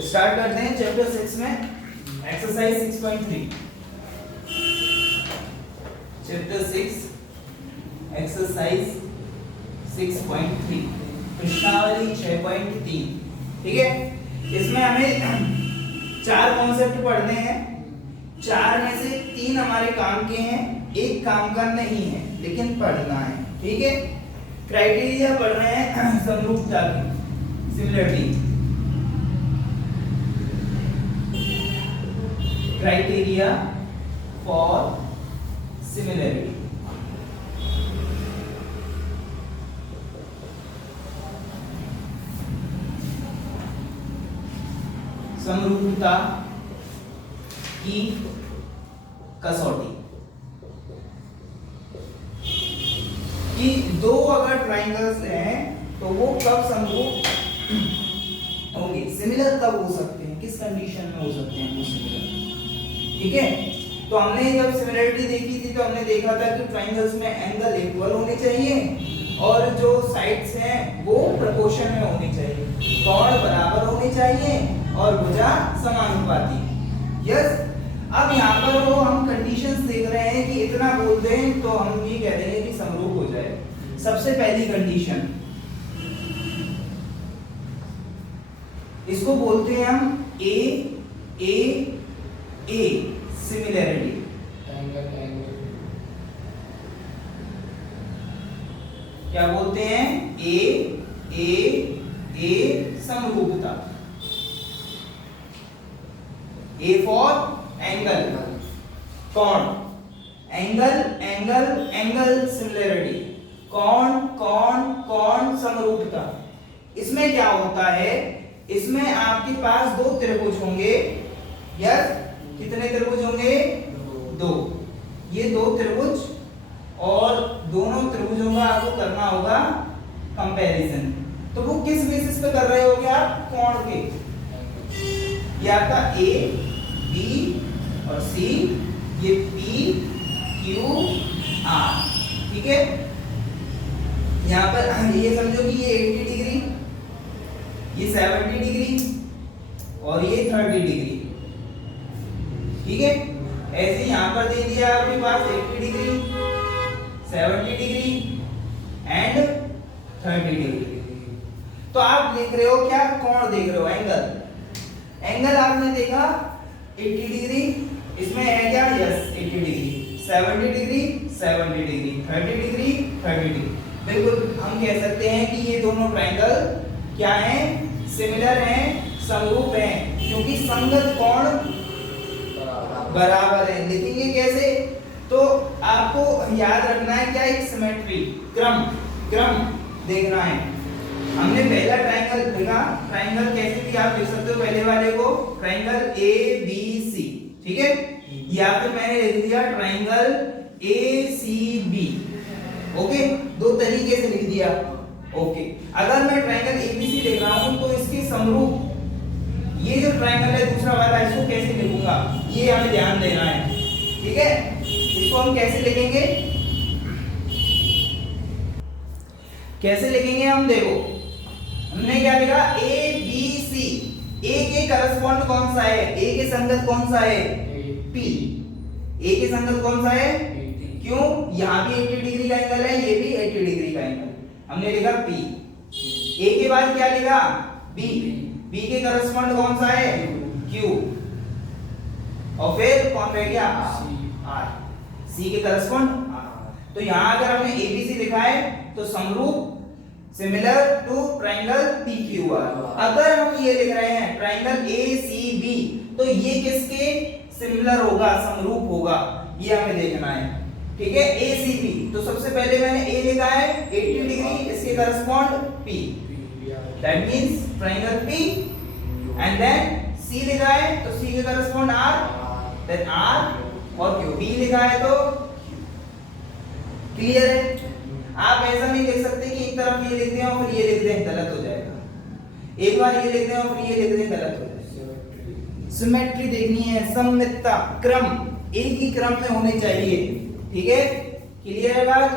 Start करते हैं chapter 6 में एक्सरसाइज 6.3। चैप्टर 6 एक्सरसाइज 6.3 प्रश्नावली 6.3। ठीक है, इसमें हमें 4 कॉन्सेप्ट पढ़ने हैं। 4 में से 3 हमारे काम के हैं, एक काम का नहीं है लेकिन पढ़ना है। ठीक है, क्राइटेरिया पढ़ रहे हैं समरूपता की, सिमिलरिटी, क्राइटेरिया फॉर सिमिलरिटी। समरूपता की कसौटी कि दो अगर ट्राइंगल्स हैं तो वो कब समरूप होंगे, सिमिलर कब हो सकते हैं, किस कंडीशन में हो सकते हैं वो सिमिलर। ठीक है, तो हमने जब सिमिलरिटी देखी थी तो हमने देखा था कि ट्राइंगल्स में एंगल इक्वल होने चाहिए और जो साइड्स हैं वो प्रोपोर्शन में होनी चाहिए, कोण बराबर होने चाहिए और भुजा समानुपाती। यस, अब यहाँ पर वो हम कंडीशंस देख रहे हैं कि इतना बोल दें तो हम ये कह देंगे कि समरूप हो जाए। सबसे पहली कंडीशन, इसको बोलते हैं हम ए सिमिलरिटी। क्या बोलते हैं? ए समरूपता। ए फॉर एंगल, कोण, एंगल सिमिलरिटी, कोण समरूपता। इसमें क्या होता है, इसमें आपके पास 2 त्रिभुज होंगे। यस, कितने त्रिभुज होंगे? 2। ये 2 त्रिभुज और दोनों त्रिभुजों का आपको करना होगा कंपैरिजन। तो वो किस बेसिस पे कर रहे होगे आप? कोण के। ये आपका ए बी और सी, ये पी क्यू आर। ठीक है, यहाँ पर ये समझो कि ये 80 डिग्री, ये 70 डिग्री और ये 30 डिग्री। ठीक है, ऐसे यहाँ पर दे दिया आपके पास 80 डिग्री, 70 डिग्री एंड 30 डिग्री। तो आप देख रहे हो क्या? कोण देख रहे हो, एंगल आपने देखा 80 डिग्री, इसमें है क्या? Yes 80 degree, 70 degree 70 degree, 30 degree 30 degree. बिल्कुल हम कह सकते हैं कि ये दोनों ट्रायंगल क्या हैं? सिमिलर हैं, समरूप हैं, क्योंकि संगत कोण बराबर है। लिखेंगे कैसे? तो आपको याद रखना है क्या? एक सिमेट्री, क्रम देखना है। हमने पहला ट्रायंगल देखा, ट्रायंगल कैसे भी आप लिख सकते हो पहले वाले को, ट्रायंगल ए बी सी। ठीक है, या फिर मैंने लिख दिया triangle A C B. Okay, 2 तरीके से लिख दिया। ओके, अगर मैं ट्रायंगल एबीसी लिख रहा हूं तो इसके समरूप ये जो ट्रायंगल है दूसरा वाला, इसको कैसे लिखूंगा ये हमें ध्यान देना है। ठीक है, इसको हम कैसे लिखेंगे हम? देखो हमने क्या लिखा? A B C. ए के करस्पॉन्ड कौन सा है? ए के संगत कौन सा है? पी। ए के संगत कौन सा है? क्यों? यहाँ भी 80 डिग्री का एंगल है, ये भी 80 डिग्री का एंगल, हमने लिखा पी। ए के बाद क्या लिखा? बी। बी के करस्पॉन्ड कौन सा है? क्यू। और फिर कौन रह गया? आर। सी के करस्पॉन्ड आर। तो यहां अगर हमने एबीसी लिखा है तो समरूप, सिमिलर टू ट्रायंगल पीक्यूआर। अगर हम ये लिख रहे हैं ट्रायंगल एसीबी तो ये किसके सिमिलर होगा, समरूप होगा, ये हमें देखना है। ठीक है, एसीबी, तो सबसे पहले मैंने ए लिखा है 80 डिग्री, इसके correspond P, that means triangle P. And then C लिखा है तो सी के करस्पॉन्ड आर, देन आर और क्यू। बी लिखा है तो क्लियर है। आप ऐसा नहीं लिख सकते कि एक तरफ ये लिख दें और फिर ये लिख दें, गलत हो जाएगा। एक बार ये लिख दें और फिर ये लिख दें, गलत हो जाएगा। सिमेट्री देखनी है, सममितता, क्रम एक ही क्रम में होने चाहिए। ठीक है, क्लियर है बात?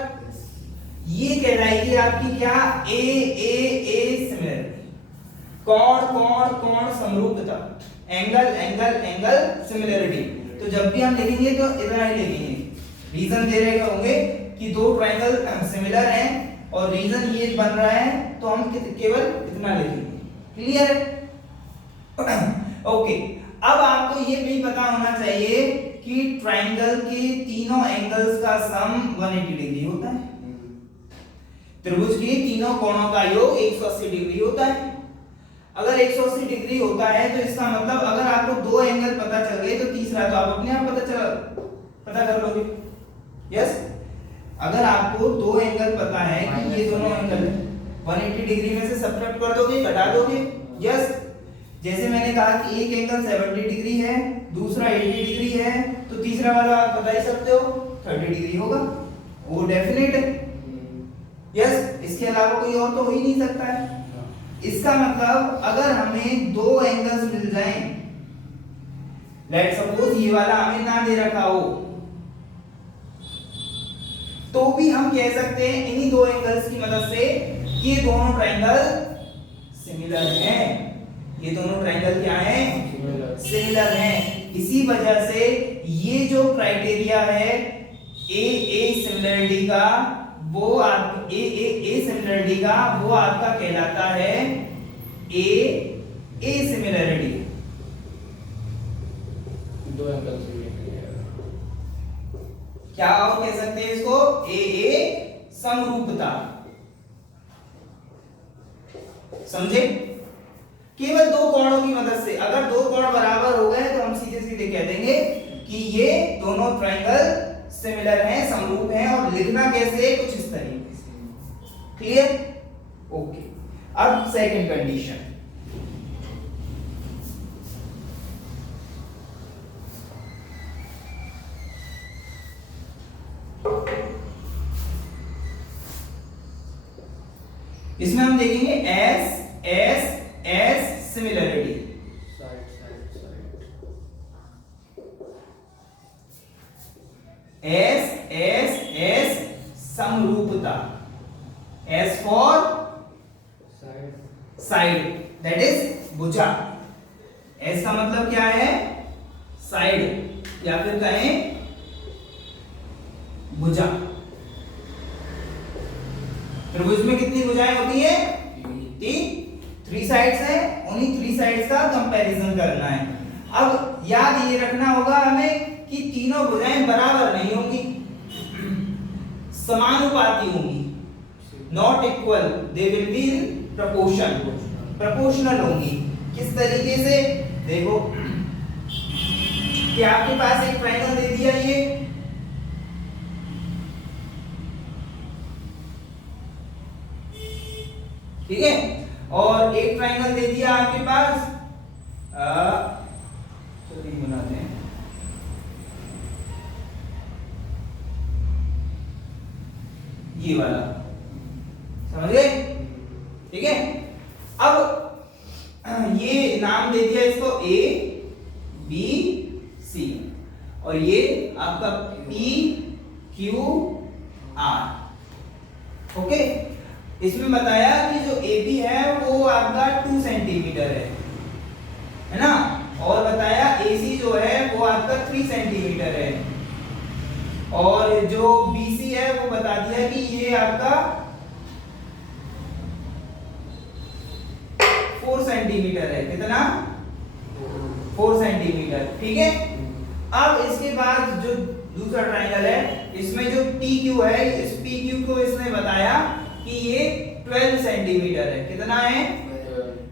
ये कहलाएगी आपकी क्या? ए सिमिलरिटी। कोण कोण कोण समरूपता, एंगल एंगल एंगल सिमिलरिटी। तो जब भी हम लिखेंगे तो इतना ही लिखेंगे। रीजन दे रहे होंगे कि दो ट्रायंगल सिमिलर हैं और रीजन ये बन रहा है, तो हम केवल इतना लिखेंगे। क्लियर है? ओके, अब आपको ये भी पता होना चाहिए कि ट्रायंगल के तीनों एंगल्स का सम 180 डिग्री होता है। त्रिभुज के तीनों कोणों का योग 180 डिग्री होता है। अगर 180 डिग्री होता है तो इसका मतलब अगर आपको दो एंगल पता चल गए तो तीसरा तो आप अपने आप पता कर लोगे। यस, अगर आपको दो एंगल पता है कि ये दोनों एंगल 180 डिग्री में से सब्ट्रैक्ट कर दोगे, घटा दोगे। यस, जैसे मैंने कहा कि एक एंगल 70 डिग्री है, दूसरा 80 डिग्री है, तो तीसरा वाला आप बता ही सकते हो 30 डिग्री होगा, वो डेफिनेट है। यस, इसके अलावा कोई और तो हो ही नहीं सकता है। इसका मतलब अगर हमें दो एंगल्स मिल जाएं, लेट्स सपोज ये वाला हमें ना दे रखा हो, तो भी हम कह सकते हैं इन्हीं दो एंगल्स की मदद से कि ये दोनों ट्रायंगल सिमिलर हैं। ये दोनों ट्रायंगल क्या हैं? सिमिलर हैं। इसी वजह से ये जो क्राइटेरिया है ए सिमिलरिटी का, वो आप ए सिमिलरिटी का वो आपका कहलाता है ए सिमिलरिटी। दो एंगल क्या और कह सकते हैं इसको? ए समरूपता। समझे? केवल दो कोणों की मदद से, अगर दो कोण बराबर हो गए तो हम सीधे सीधे कह देंगे कि ये दोनों ट्रायंगल सिमिलर हैं, समरूप हैं। और लिखना कैसे? कुछ इस तरीके से। क्लियर? ओके, अब सेकंड कंडीशन। इसमें हम देखेंगे एस सिमिलरिटी। एस समरूपता। S for side, that is भुजा। एस का मतलब क्या है? साइड, या फिर कहें भुजा। त्रिभुज में कितनी भुजाएं होती है? तीन। 3 साइड्स है, उन्हीं 3 साइड्स का कंपैरिजन करना है। अब याद ये रखना होगा हमें कि तीनों भुजाएं बराबर नहीं होंगी, समानुपाती होंगी, not equal, they will be in proportional होंगी। किस तरीके से? देखो कि आपके पास एक ट्रायंगल दे दिया, ये ठीक है, और एक ट्रायंगल दे दिया आपके पास, चलिए बनाते हैं, ये वाला, समझ गए? ठीक है, अब ये नाम दे दिया इसको A B C, और ये आपका P Q R। ओके, इसमें बताया कि जो AB है वो आपका 2 सेंटीमीटर है ना, और बताया AC जो है वो आपका 3 सेंटीमीटर है, और जो BC है वो बता दिया कि ये आपका 4 सेंटीमीटर है। कितना? 4 सेंटीमीटर। ठीक है, अब इसके बाद जो दूसरा ट्रायंगल है, इसमें जो PQ है, इस PQ को इसने बताया कि ये 12 सेंटीमीटर है। कितना है?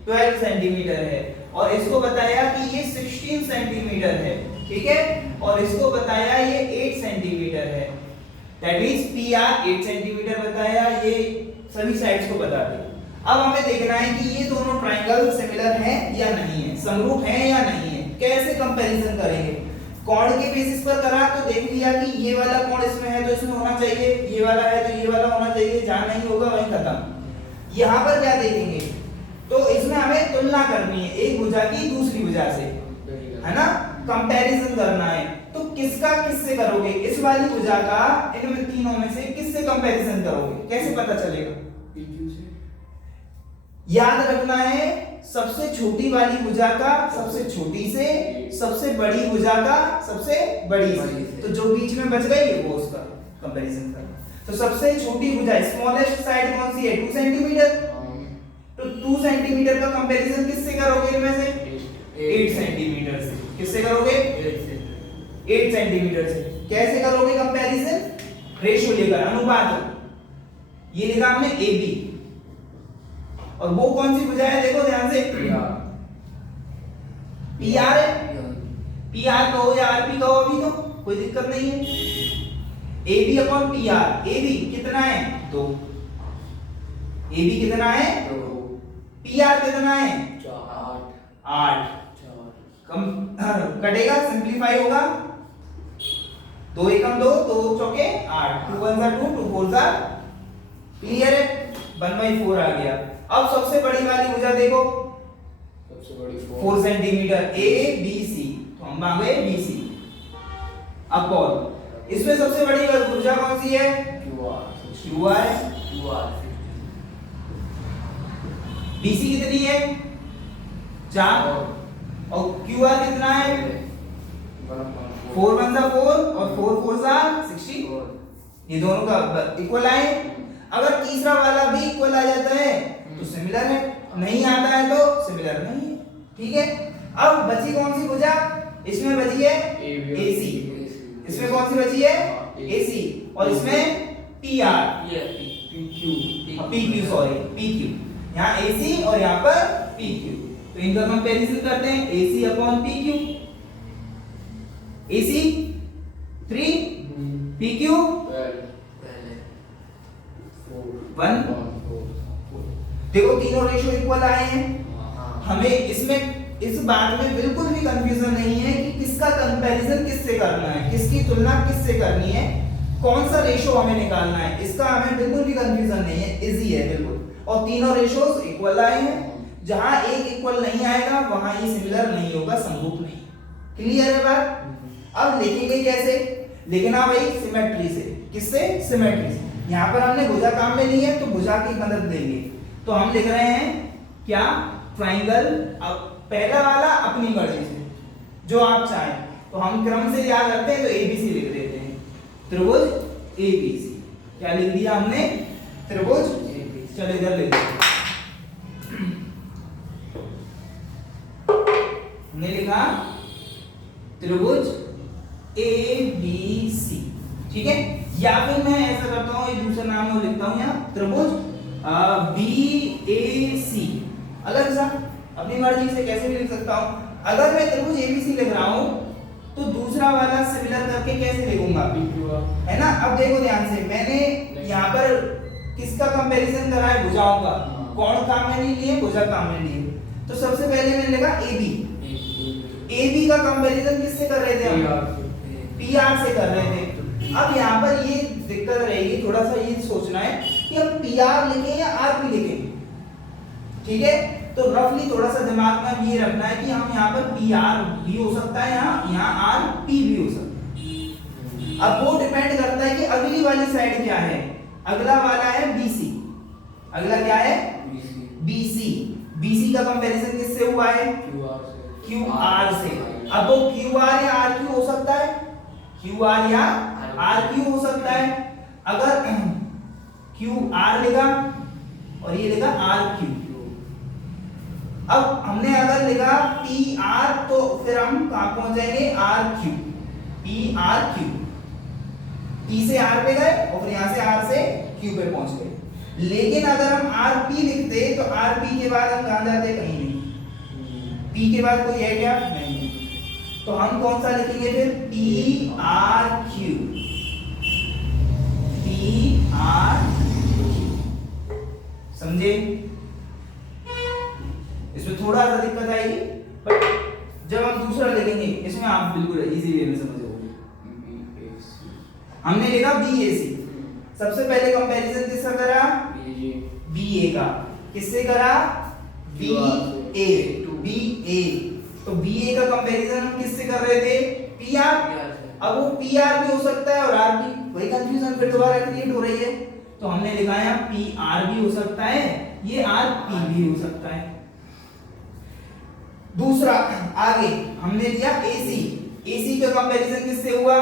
12 सेंटीमीटर है, और इसको बताया कि ये 16 सेंटीमीटर है। ठीक है, और इसको बताया ये 8 सेंटीमीटर है। दैट मींस PR 8 सेंटीमीटर बताया, ये सभी साइड्स को बता दिया। अब हमें देखना है कि ये दोनों ट्रायंगल सिमिलर हैं या नहीं है, समरूप हैं या नहीं है। कैसे कंपैरिजन करेंगे? कोण के बेसिस पर करा तो देख लिया कि ये वाला कोण इसमें है तो इसमें होना चाहिए, ये वाला है तो ये वाला होना चाहिए, जहां नहीं होगा वहीं खत्म। यहां पर क्या देखेंगे? तो इसमें हमें तुलना करनी है एक भुजा की दूसरी भुजा से, है ना, कंपैरिजन करना है। तो किसका किससे करोगे? इस वाली भुजा का इनमें तीनों में से किससे कंपैरिजन करोगे? कैसे पता चलेगा? PQ से। याद रखना है, सबसे छोटी वाली भुजा का सबसे छोटी से, सबसे बड़ी भुजा का सबसे बड़ी से, तो जो बीच में बच गई वो उसका कंपैरिजन करना। तो सबसे छोटी भुजा स्मॉलेस्ट साइड कौन सी है 2 सेंटीमीटर, तो 2 सेंटीमीटर का कंपैरिजन किससे करोगे इनमें से 8 सेंटीमीटर से। किससे करोगे 8 सेंटीमीटर से। कैसे करोगे कंपैरिजन, रेशियो लेकर, अनुपात। ये लिखा हमने AB, और वो कौन सी भुजा है देखो ध्यान से, PR है। PR कहो या RP कहो, अभी तो कोई दिक्कत नहीं है। AB अपॉन PR, AB कितना है 2, AB कितना है 2, PR कितना है 8। कम कटेगा, सिंपलीफाई होगा, 2 एकम 2, 2 चौके 8, 2 1 2, 2 4 क्लियर है, 1/4 आ गया। अब सबसे बड़ी वाली भुजा देखो, सबसे बड़ी 4 सेंटीमीटर ABC, तो हम मांगे BC अपॉन, इसमें सबसे बड़ी भुजा कौन सी है QR है। BC कितनी है 4, और QR कितना है 4 1 4 और 4 4 64, ये दोनों का इक्वल आए। अगर तीसरा वाला भी इक्वल आ जाता है तो सिमिलर है, नहीं आता है तो सिमिलर नहीं है, ठीक है। अब बची कौन सी भुजा, इसमें बची है AC, इसमें कौन सी बची है AC, और इसमें PR PQ सॉरी PQ, यहाँ AC और यहाँ पर PQ, तो इनका कंपैरिजन करते हैं AC upon PQ, AC 3 PQ 1। देखो तीनों रेशियो इक्वल आए हैं। हमें इसमें इस बात में बिल्कुल भी कंफ्यूजन नहीं है कि किसका कंपैरिजन किससे करना है, किसकी तुलना किससे करनी है, कौन सा रेशियो हमें निकालना है, इसका हमें बिल्कुल भी कंफ्यूजन नहीं है, इजी है बिल्कुल। और तीनों रेशियोस इक्वल आए हैं, जहां एक इक्वल नहीं आएगा वहां ये सिमिलर नहीं होगा, समरूप नहीं। क्लियर है बात। अब लिखेंगे कैसे, लिखना भाई सिमेट्री से। किससे, सिमेट्री से। यहाँ पर हमने भुजा काम में ली है तो भुजा की मदद लेंगे, तो हम लिख रहे हैं क्या, ट्राइंगल। अब पहला वाला अपनी मर्जी से जो आप चाहें, तो हम क्रम से याद रखते हैं तो ABC लिख देते हैं, त्रिभुज ABC। क्या लिख दिया हमने, त्रिभुज ABC। चलो इधर लिख दो, हमने लिखा त्रिभुज ABC, ठीक है। या फिर मैं ऐसा करता हूं, एक दूसरा नाम और लिखता हूं यहाँ, त्रिभुज BAC, अलग सा अपनी मर्जी से कैसे भी लिख सकता हूं। अगर मैं त्रिभुज ABC लिख रहा हूं तो दूसरा वाला सिमिलर करके कैसे लिखूंगा, है ना। अब देखो ध्यान से, मैंने यहाँ पर किसका कंपैरिजन करा है, भुजाओं का। कौन काम में नहीं लिए, भुजा काम में लिए। तो सबसे पहले मैंने लिखा AB का कंपैरिजन किससे कर रहे थे हम, PR से कर रहे थे। अब यहाँ पर ये दिक्कत रहेगी, थोड़ा सा ये सोचना है कि हम PR लिखें या RP लिखें, ठीक है। तो रफली थोड़ा सा दिमाग में ये रखना है कि हम यहाँ पर PR भी हो सकता है, यहाँ RP भी हो सकता है। अब वो डिपेंड करता है कि अगली वाली साइड क्या है। अगला वाला है BC, अगला क्या है BC का कंपैरिजन किससे हुआ है, QR से। अब वो QR या RQ हो सकता है, QR या RQ हो सकता है। अगर QR लिखा और ये लिखा RQ, अब हमने अगर लिखा PR तो फिर हम कहां पहुंच जाएंगे, RQ, PRQ। P से R पे गए और फिर यहां से R से Q पे पहुंच गए। लेकिन अगर हम RP लिखते तो RP के बाद हम कहां जाते, कहीं नहीं। P के बाद कोई है क्या, नहीं। तो हम कौन सा लिखेंगे फिर, PRQ, समझे। इसमें थोड़ा सा दिक्कत आएगी, बट जब हम दूसरा लिखेंगे इसमें आप बिल्कुल इजी वे में समझोगे। हमने लिखा BAC, सबसे पहले कंपैरिजन किसका करा, BA का। किससे करा, BA, तो BA का कंपैरिजन हम किससे कर रहे थे, PR। अब वो PR भी हो सकता है और RP, वही कंफ्यूजन फिर दोबारा क्रिएट हो रही है। तो हमने लिखा है PR भी हो सकता है, ये RP भी हो सकता है। दूसरा आगे हमने लिया AC, AC का कंपैरिजन किससे हुआ?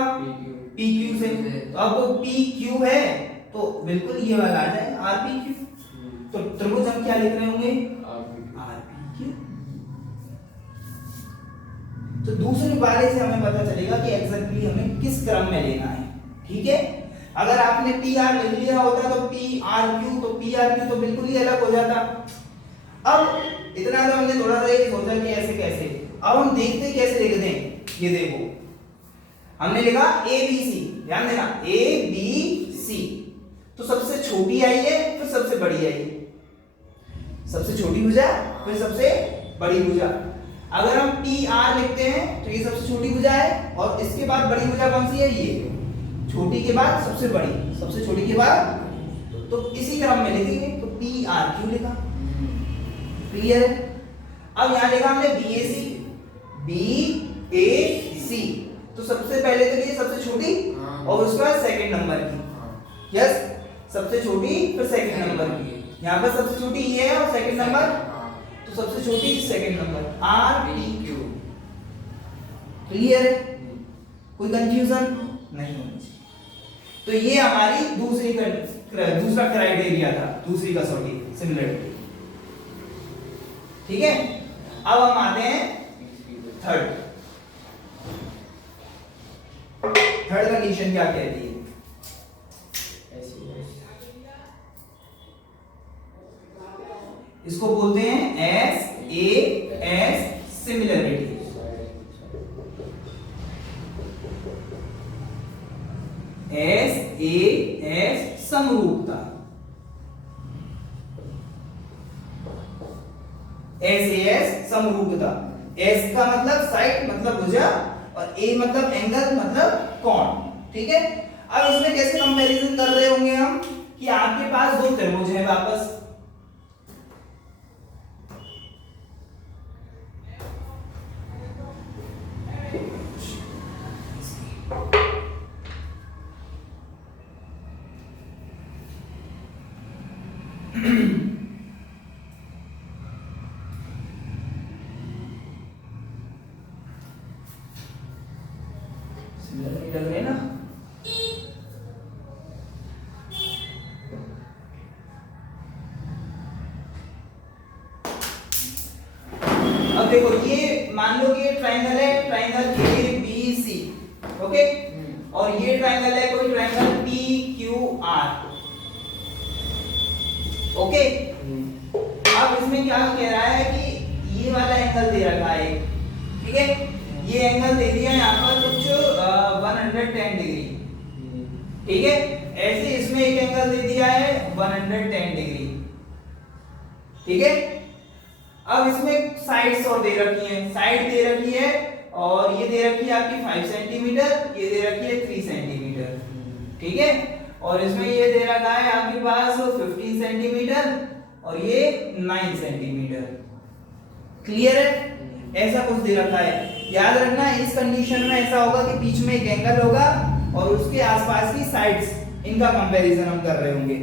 PQ से। तो अब वो PQ है तो बिल्कुल ये वाला आ जाए RPQ। तो त्रिभुज हम क्या लिख रहे होंगे? RPQ। तो दूसरे वाले से हमें पता चलेगा कि एग्जैक्टली हमें किस क्रम में लेना है। ठीक है, अगर आपने PR लिख लिया होता तो PRQ, तो PRQ तो बिल्कुल ही अलग हो जाता। अब इतना तो हमने थोड़ा सा ये सोचा कि ऐसे कैसे, अब हम देखते कैसे लिख दें। ये देखो हमने लिखा ABC, ध्यान देना ABC, तो सबसे छोटी आई है फिर सबसे बड़ी आई है, सबसे छोटी भुजा फिर सबसे बड़ी भुजा। अगर हम PR लिखते हैं तो ये सबसे छोटी भुजा है और इसके बाद बड़ी भुजा कौन सी है? ये छोटी के बाद सबसे बड़ी, सबसे छोटी के बाद, तो इसी क्रम में लिखेंगे तो PRQ लिखा। क्लियर है? अब यहां लिखा हमने BAC, तो सबसे पहले तो ये सबसे छोटी और उसके बाद सेकंड नंबर की। यस, सबसे छोटी फिर सेकंड नंबर की। यहां पर सबसे छोटी ये है और सेकंड नंबर, तो सबसे छोटी सेकंड नंबर RPQ। क्लियर है? कोई कंफ्यूजन नहीं होनी चाहिए। तो ये हमारी दूसरा क्राइटेरिया था, दूसरी कसौटी सिमिलरिटी। ठीक है, अब हम आते हैं थर्ड कंडीशन क्या कहती है? इसको बोलते हैं SAS सिमिलरिटी। SAS समरूपता। SAS समरूपता। S का मतलब साइड मतलब भुजा और A मतलब एंगल मतलब कोण। ठीक है, अब इसमें कैसे कंपैरिजन कर रहे होंगे हम कि आपके पास दो त्रिभुज हैं वापस, लग रहे ना? अब देखो ये मान लो कि ये ट्रायंगल है, ट्रायंगल ABC, ओके, और ये ट्रायंगल है कोई ट्रायंगल PQR, ओके। अब इसमें क्या कह रहा है कि ये वाला एंगल दे रखा है, ठीक है, ये एंगल दे दिया यहाँ पर कुछ 110 डिग्री, ठीक है। ऐसे इसमें एक एंगल दे दिया है 110 डिग्री, ठीक है। अब इसमें साइड्स और दे रखी हैं, साइड दे रखी है और ये दे रखी है आपकी 5 सेंटीमीटर, ये दे रखी है 3 सेंटीमीटर, ठीक है। और इसमें ये दे रखा है आपके पास 15 सेंटीमीटर और ये 9 सेंटीमीटर। क्लियर है? ऐसा कुछ दे रखा है। याद रखना इस कंडीशन में ऐसा होगा कि बीच में एक एंगल होगा और उसके आसपास की साइड्स, इनका कंपैरिजन हम कर रहे होंगे,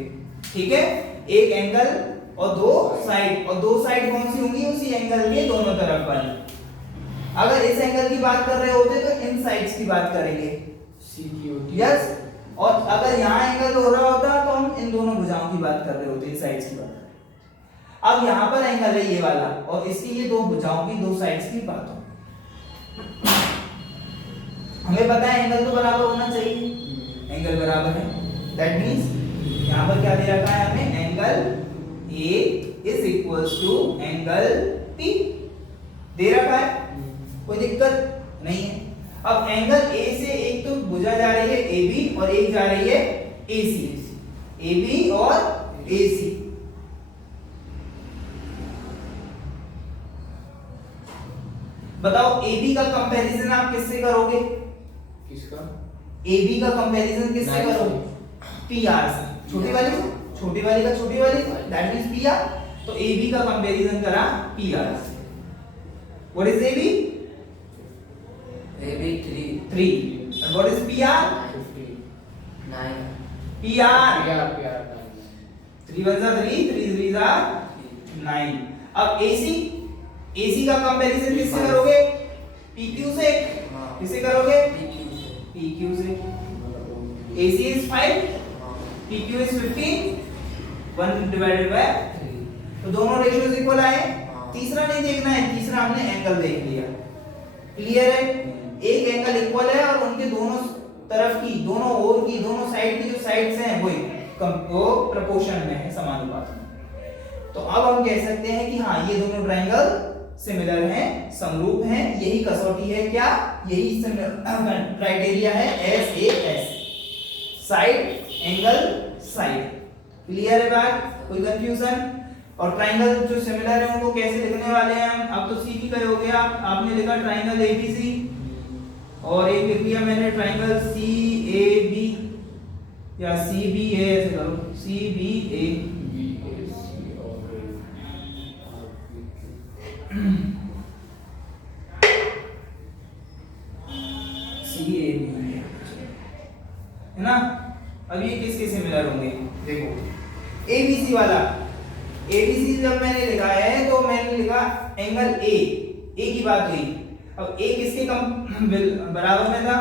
ठीक है। एक एंगल और दो साइड, और दो साइड कौन सी होंगी? उसी एंगल के दोनों तरफ वाली। अगर इस एंगल की बात कर रहे होते तो इन साइड्स की बात करेंगे, यस। और अगर यहाँ एंगल हो रहा होता तो हम इन दोनों भुजाओं की बात कर रहे होते, इन साइड्स की बात। अब यहाँ पर एंगल है ये वाला और इसकी ये दो भुजाओं की दो साइड्स की बात हो। हमें पता है एंगल तो बराबर होना चाहिए, एंगल बराबर है, दैट मींस यहाँ पर क्या दे रखा है हमें? Angle A is equals to angle P दे रखा है, कोई दिक्कत नहीं है। अब एंगल A से एक तो भुजा जा रही है AB और एक जा रही है AC, AB और AC। बताओ AB का कंपैरिजन आप किससे करोगे? किसका? AB का कंपैरिजन किससे करोगे? PR से, छोटी वाली से, छोटी वाली का छोटी वाली, दैट मींस PR। तो AB का कंपैरिजन करा PR से। What is AB? AB 3 and what is PR? 9 PR 3 1 3 3 3 9। अब AC AC का कंपैरिजन किससे करोगे? PQ से। हाँ। किससे करोगे? PQ से। PQ से। AC is 5, हाँ। PQ is 15, 1 divided by 3। तो दोनों रेशियोज इक्वल आए। हाँ। तीसरा नहीं देखना है, तीसरा हमने एंगल देख लिया। क्लियर है? एक एंगल इक्वल है और उनके दोनों तरफ की, दोनों ओर की, दोनों साइड की जो साइड्स हैं वो प्रोपोर्शन में है, समानुपात में। तो अब हम कह सकते हैं कि हाँ, ये दोनों ट्रायंगल सिमिलर हैं, समरूप हैं। यही कसौटी है क्या? यही क्राइटेरिया है SAS, side angle side. Clear है बात? कोई कंफ्यूजन? और ट्रायंगल जो सिमिलर है उनको कैसे लिखने वाले हैं हम? अब तो सीधी का हो गया, आपने लिखा ट्रायंगल ABC और एक लिख दिया मैंने ट्रायंगल CAB या CBA, ऐसे करो CBA। CAB है ना? अब ये किसके सिमिलर होंगे? देखो ABC वाला, ABC जब मैंने लिखा है तो मैंने लिखा एंगल A की बात हुई। अब A किसके कम बराबर में था?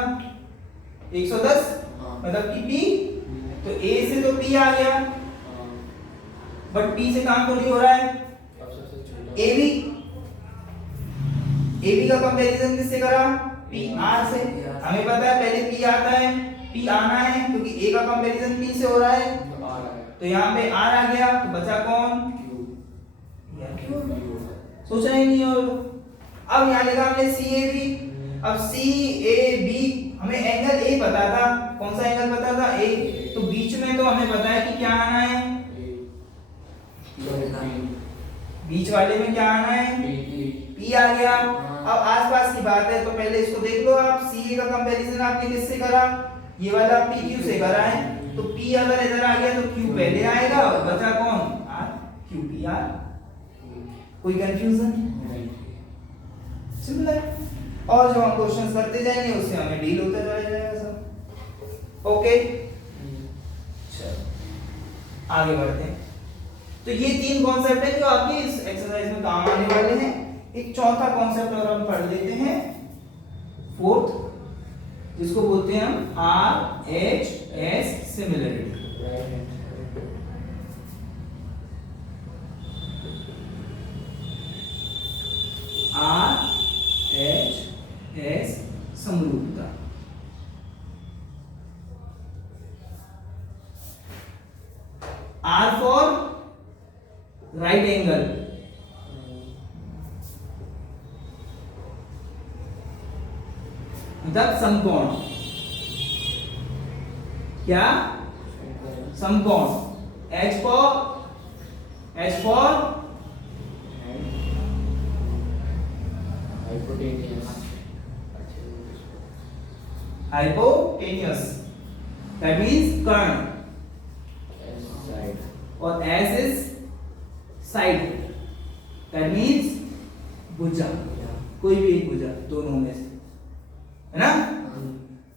110, मतलब कि P। तो A से तो P आ गया, बट P से काम तो नहीं हो रहा है। AB का कंपैरिजन किससे करा? PR से। हमें पता है पहले P आता है, P आना है, क्योंकि A का कंपैरिजन P से हो रहा है, तो यहाँ पे R आ गया, तो बचा कौन? सोचा ही नहीं। और अब यहाँ लिखा हमने CAB। अब CAB हमें एंगल A पता था, कौन सा एंगल पता था? A। तो बीच में तो हमें पता है कि क्या आना है, बीच वाले में क्या आना है? P आ गया। अब आसपास की बात है तो पहले इसको देख लो आप। CA का कंपैरिजन आपने किससे करा? ये वाला PQ से करा है, तो P अगर इधर आ गया तो Q पहले आएगा, और बचा कौन? R, QPR। कोई कंफ्यूजन? सिंपल। और जो हम क्वेश्चंस करते जाएंगे उससे हमें डील होता चला जाएगा सब। ओके, चलो आगे बढ़ते हैं। तो ये 3 कॉन्सेप्ट है जो आपकी इस एक्सरसाइज में काम आने वाले हैं। एक चौथा कॉन्सेप्ट और हम पढ़ लेते हैं, फोर्थ, जिसको बोलते हैं हम RHS सिमिलरिटी। RHS समरूपता। R for right angle, मतलब समकोण। क्या? समकोण। H for hypotenuse, that means कर्ण, और S is side, that means भुजा, कोई भी एक भुजा दोनों में से, है ना?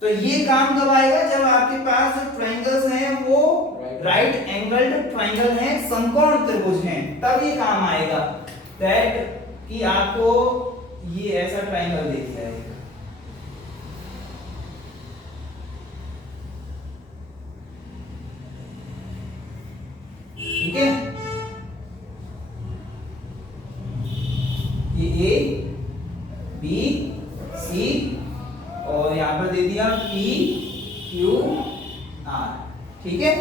तो ये काम कब आएगा? जब आपके पास जो ट्रायंगल्स हैं वो राइट एंगल्ड ट्रायंगल हैं, समकोण त्रिभुज हैं, तब ये काम आएगा। दैट कि आपको ये ऐसा ट्रायंगल दिख जाएगा। ठीक है? ये A, B, C और यहां पर दे दिया P, Q, R। ठीक है?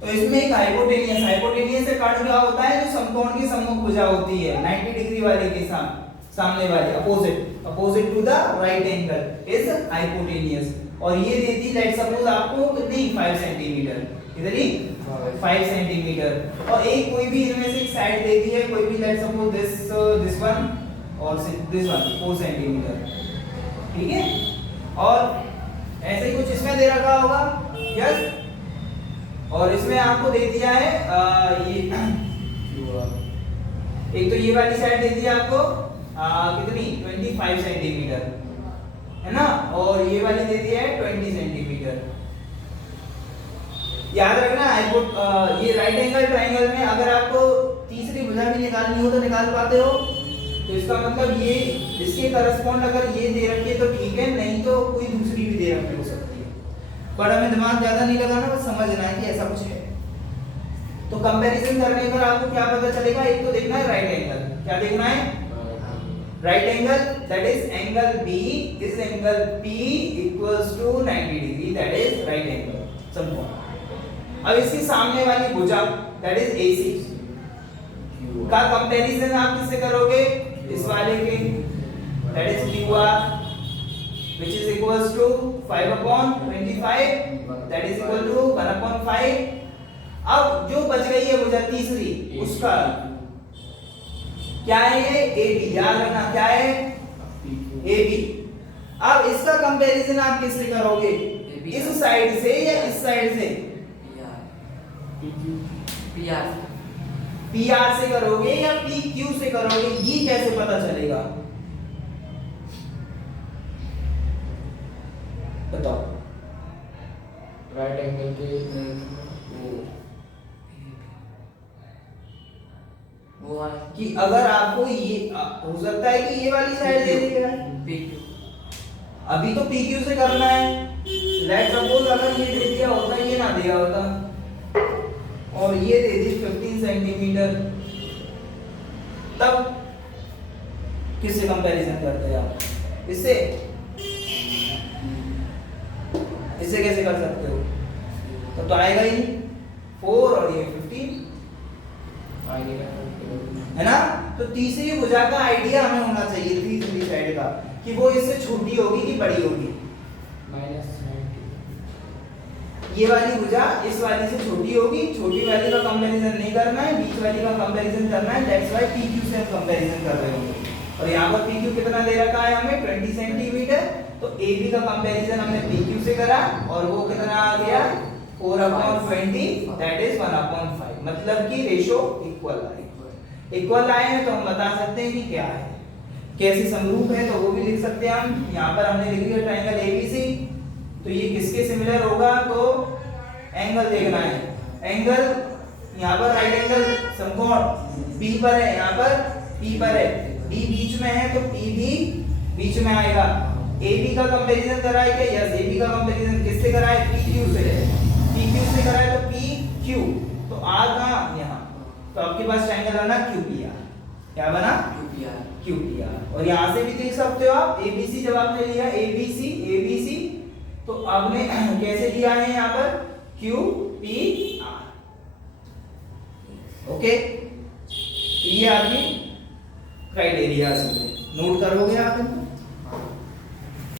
तो इसमें एक हाइपोटेनियस से कर्ण क्या होता है? जो समकोण की सम्मुख भुजा होती है, 90 डिग्री वाले के सामने वाले, opposite to the right angle is hypotenuse. और ये देती लेट्स सपोज आपको कितनी? 5 सेंटीमीटर, कितनी? 5 सेंटीमीटर। और एक कोई भी इनमें से एक साइड देती है, कोई भी लेट्स सपोज दिस वन और दिस वन 4 सेंटीमीटर। ठीक है? और ऐसे ही कुछ इसमें दे रखा होगा, यस। और इसमें आपको दे दिया है ये एक तो ये वाली साइड दे दिया आपको कितनी? 25 सेंटीमीटर, है ना? और ये वाली दे दिया है 20 सेंटीमीटर। याद रखना ये राइट एंगल ट्रायंगल में अगर आपको तीसरी निकालनी हो तो निकाल पाते हो। तो इसका मतलब ये इसके करस्पॉन्ड अगर ये दे रखी है तो ठीक है, नहीं तो कोई दूसरी भी दे रखी हो सकती है, पर हमें दिमाग ज्यादा नहीं लगाना, बस समझना है कि ऐसा कुछ है। तो कंपैरिजन करने पर आपको क्या पता चलेगा, एक तो देखना है राइट एंगल, क्या देखना है, right angle, that is angle B is angle P equals to 90 degree, that is right angle समकोण। अब इसके सामने वाली भुजा दैट इज एसी का कंपैरिजन आप किससे करोगे, इस वाले के, that is QR which is equals to 5/25, that is equal to 1/5। अब जो बच गई है भुजा तीसरी, उसका क्या है, ये AB, याद रखना क्या है, AB। अब इसका कंपैरिजन आप किससे करोगे, इस साइड से या इस साइड से, PR से करोगे या PQ से करोगे, ये कैसे पता चलेगा बताओ। राइट एंगल के वो कि अगर आपको ये हो सकता है कि ये वाली साइड दे दी है, अभी तो PQ से करना है। लेट्स सपोज अगर ये दे दिया होता, ये ना दिया होता और ये दे दी 15 सेंटीमीटर, तब किससे कंपैरिजन करते हैं आप, इससे, इससे कैसे कर सकते हो, तो आएगा ही 4 और ये 15 है ना। तो तीसरी भुजा का आइडिया हमें होना चाहिए तीसरी साइड का, कि वो इससे छोटी होगी कि बड़ी होगी, ये वाली भुजा इस वाली से छोटी होगी, छोटी वाली का कंपैरिजन नहीं करना है, बीच वाली का कंपैरिजन करना है, दैट्स व्हाई PQ से हम कंपैरिजन कर रहे होंगे। और यहाँ पर PQ कितना दे रखा है हमें 20 सेंटीमीटर, तो AB का कंपैरिजन हमने PQ से करा और वो कितना आ गया 4/20, दैट इज 1/5, मतलब कि रेशो इक्वल आए। इक्वल आए हैं तो हम बता सकते हैं कि क्या है, कैसे समरूप है, तो वो भी लिख सकते हैं हम। यहाँ पर हमने लिख दिया ट्रायंगल ABC, तो ये किसके सिमिलर होगा, तो एंगल देखना है, एंगल यहाँ पर राइट एंगल समकोण P पर है, यहाँ पर P पर है, D बीच में है तो P भी बीच में आएगा। AB का कंपैरिजन करा है क्या, यस, AB का कंपैरिजन किससे करा है, PQ से, PQ से करा है तो PQ, तो आ कहाँ यहाँ, तो आपके पास ट्रायंगल बना QPR, क्या बना QPR। और यहाँ से भी देख सकते हो आप ABC, जब आपने लिया ABC तो आपने कैसे लिया है यहाँ पर QPR, ओके। ये आपकी क्राइटेरिया नोट करोगे आप इनको।